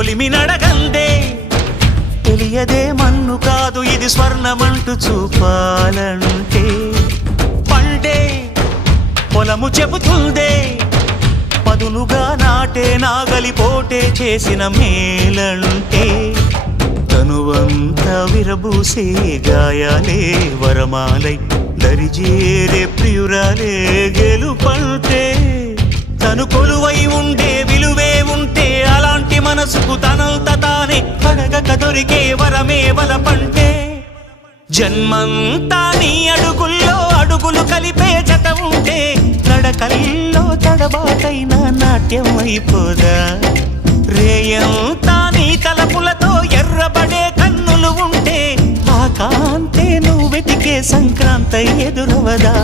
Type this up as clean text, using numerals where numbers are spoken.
కొలిమి నడగందే తెలియదే మన్ను కాదు ఇది స్వర్ణమంటూ చూపాలంటే పండే పొలము చెబుతుందే పదునుగా నాటే నాగలిపోటే చేసిన మేలంటే తనువంతా విరబూసే గాయాలే వరమాలై దరిజేరే ప్రియురాలే గెలుపంటే తను కొలువై ఉండే విలువే ఉంటే అలాంటి మనసుకు తనంత తానే అడగక దొరికే వరమే వలపంటే జన్మంతా నీ అడుగుల్లో అడుగులు కలిపే జత ఉంటే నడకల్లో తడబాటైన నాట్యం అయిపోదా రేయంతా నీ తలపులతో ఎర్రబడే కన్నులు ఉంటే ఆ కాంతే నువ్వు వెతికే సంక్రాంతి ఎదురవదా